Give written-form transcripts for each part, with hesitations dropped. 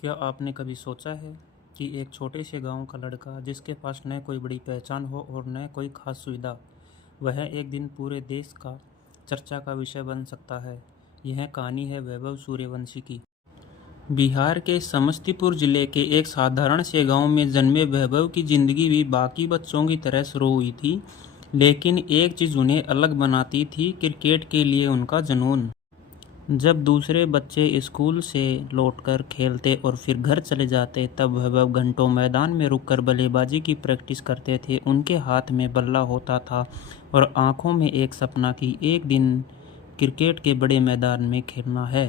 क्या आपने कभी सोचा है कि एक छोटे से गांव का लड़का जिसके पास न कोई बड़ी पहचान हो और न कोई खास सुविधा, वह एक दिन पूरे देश का चर्चा का विषय बन सकता है। यह कहानी है वैभव सूर्यवंशी की। बिहार के समस्तीपुर जिले के एक साधारण से गांव में जन्मे वैभव की जिंदगी भी बाकी बच्चों की तरह शुरू हुई थी, लेकिन एक चीज़ उन्हें अलग बनाती थी, क्रिकेट के लिए उनका जुनून। जब दूसरे बच्चे स्कूल से लौटकर खेलते और फिर घर चले जाते, तब वैभव घंटों मैदान में रुककर बल्लेबाजी की प्रैक्टिस करते थे। उनके हाथ में बल्ला होता था और आंखों में एक सपना कि एक दिन क्रिकेट के बड़े मैदान में खेलना है।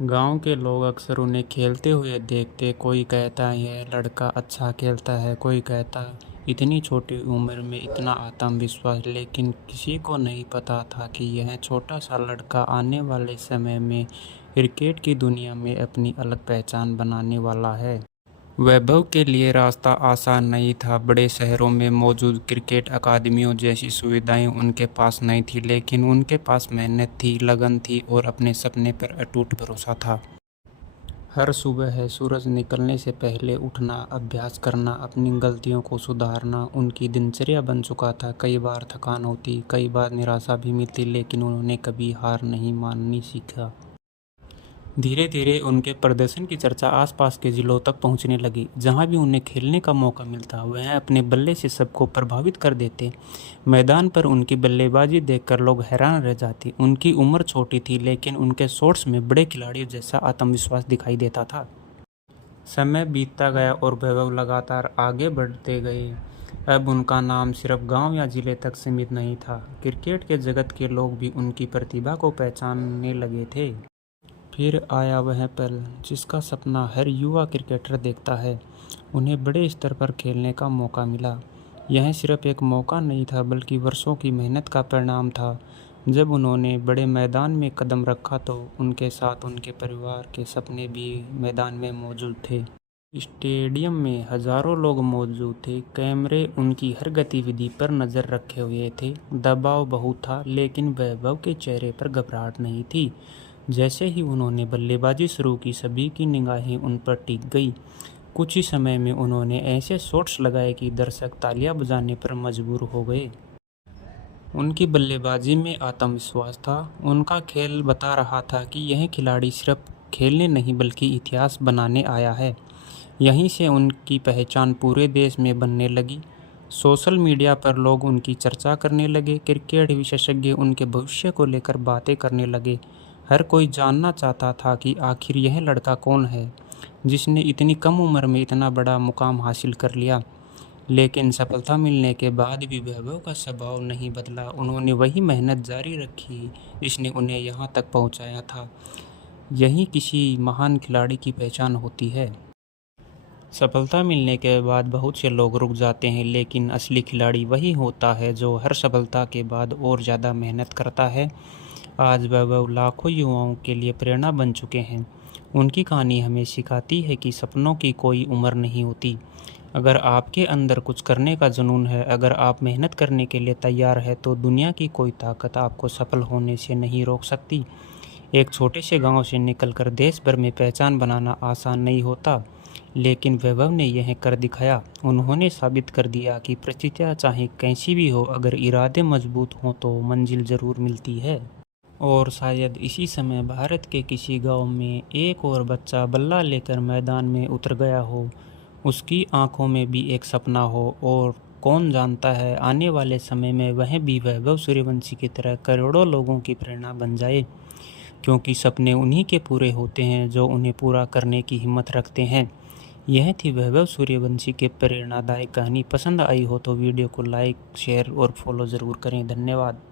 गांव के लोग अक्सर उन्हें खेलते हुए देखते। कोई कहता यह लड़का अच्छा खेलता है, कोई कहता इतनी छोटी उम्र में इतना आत्मविश्वास। लेकिन किसी को नहीं पता था कि यह छोटा सा लड़का आने वाले समय में क्रिकेट की दुनिया में अपनी अलग पहचान बनाने वाला है। वैभव के लिए रास्ता आसान नहीं था। बड़े शहरों में मौजूद क्रिकेट अकादमियों जैसी सुविधाएं उनके पास नहीं थी, लेकिन उनके पास मेहनत थी, लगन थी और अपने सपने पर अटूट भरोसा था। हर सुबह सूरज निकलने से पहले उठना, अभ्यास करना, अपनी गलतियों को सुधारना उनकी दिनचर्या बन चुका था। कई बार थकान होती, कई बार निराशा भी मिलती, लेकिन उन्होंने कभी हार नहीं माननी सीखा। धीरे धीरे उनके प्रदर्शन की चर्चा आसपास के जिलों तक पहुंचने लगी। जहां भी उन्हें खेलने का मौका मिलता, वह अपने बल्ले से सबको प्रभावित कर देते। मैदान पर उनकी बल्लेबाजी देखकर लोग हैरान रह जाते। उनकी उम्र छोटी थी, लेकिन उनके शॉट्स में बड़े खिलाड़ियों जैसा आत्मविश्वास दिखाई देता था। समय बीतता गया और वैभव लगातार आगे बढ़ते गए। अब उनका नाम सिर्फ गांव या जिले तक सीमित नहीं था। क्रिकेट के जगत के लोग भी उनकी प्रतिभा को पहचानने लगे थे। फिर आया वह पल जिसका सपना हर युवा क्रिकेटर देखता है। उन्हें बड़े स्तर पर खेलने का मौका मिला। यह सिर्फ एक मौका नहीं था, बल्कि वर्षों की मेहनत का परिणाम था। जब उन्होंने बड़े मैदान में कदम रखा, तो उनके साथ उनके परिवार के सपने भी मैदान में मौजूद थे। स्टेडियम में हजारों लोग मौजूद थे। कैमरे उनकी हर गतिविधि पर नज़र रखे हुए थे। दबाव बहुत था, लेकिन वैभव के चेहरे पर घबराहट नहीं थी। जैसे ही उन्होंने बल्लेबाजी शुरू की, सभी की निगाहें उन पर टिक गई। कुछ ही समय में उन्होंने ऐसे शॉट्स लगाए कि दर्शक तालियां बजाने पर मजबूर हो गए। उनकी बल्लेबाजी में आत्मविश्वास था। उनका खेल बता रहा था कि यह खिलाड़ी सिर्फ खेलने नहीं, बल्कि इतिहास बनाने आया है। यहीं से उनकी पहचान पूरे देश में बनने लगी। सोशल मीडिया पर लोग उनकी चर्चा करने लगे। क्रिकेट विशेषज्ञ उनके भविष्य को लेकर बातें करने लगे। हर कोई जानना चाहता था कि आखिर यह लड़का कौन है जिसने इतनी कम उम्र में इतना बड़ा मुकाम हासिल कर लिया। लेकिन सफलता मिलने के बाद भी वैभव का स्वभाव नहीं बदला। उन्होंने वही मेहनत जारी रखी जिसने उन्हें यहाँ तक पहुँचाया था। यही किसी महान खिलाड़ी की पहचान होती है। सफलता मिलने के बाद बहुत से लोग रुक जाते हैं, लेकिन असली खिलाड़ी वही होता है जो हर सफलता के बाद और ज़्यादा मेहनत करता है। आज वैभव लाखों युवाओं के लिए प्रेरणा बन चुके हैं। उनकी कहानी हमें सिखाती है कि सपनों की कोई उम्र नहीं होती। अगर आपके अंदर कुछ करने का जुनून है, अगर आप मेहनत करने के लिए तैयार है, तो दुनिया की कोई ताकत आपको सफल होने से नहीं रोक सकती। एक छोटे से गांव से निकलकर देश भर में पहचान बनाना आसान नहीं होता, लेकिन वैभव ने यह कर दिखाया। उन्होंने साबित कर दिया कि परिस्थितियाँ चाहे कैसी भी हो, अगर इरादे मजबूत हों तो मंजिल ज़रूर मिलती है। और शायद इसी समय भारत के किसी गांव में एक और बच्चा बल्ला लेकर मैदान में उतर गया हो। उसकी आंखों में भी एक सपना हो, और कौन जानता है आने वाले समय में वह भी वैभव सूर्यवंशी की तरह करोड़ों लोगों की प्रेरणा बन जाए। क्योंकि सपने उन्हीं के पूरे होते हैं जो उन्हें पूरा करने की हिम्मत रखते हैं। यह थी वैभव सूर्यवंशी की प्रेरणादायक कहानी। पसंद आई हो तो वीडियो को लाइक, शेयर और फॉलो ज़रूर करें। धन्यवाद।